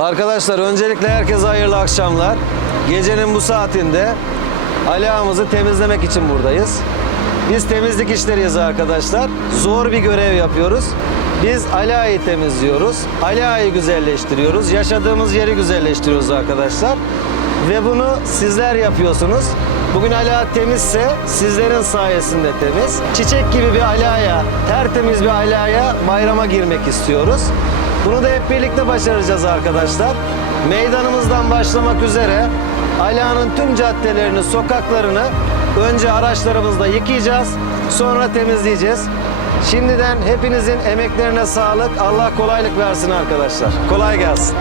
Arkadaşlar öncelikle herkese hayırlı akşamlar. Gecenin bu saatinde Ali temizlemek için buradayız. Biz temizlik işleriyiz arkadaşlar. Zor bir görev yapıyoruz. Biz Ali Ağa'yı temizliyoruz. Ali Ağa'yı güzelleştiriyoruz. Yaşadığımız yeri güzelleştiriyoruz arkadaşlar. Ve bunu sizler yapıyorsunuz. Bugün Ali Ağa temizse sizlerin sayesinde temiz. Çiçek gibi bir Ali Ağa'ya, tertemiz bir Ali Ağa'ya bayrama girmek istiyoruz. Bunu da hep birlikte başaracağız arkadaşlar. Meydanımızdan başlamak üzere Ala'nın tüm caddelerini, sokaklarını önce araçlarımızla yıkayacağız. Sonra temizleyeceğiz. Şimdiden hepinizin emeklerine sağlık. Allah kolaylık versin arkadaşlar. Kolay gelsin.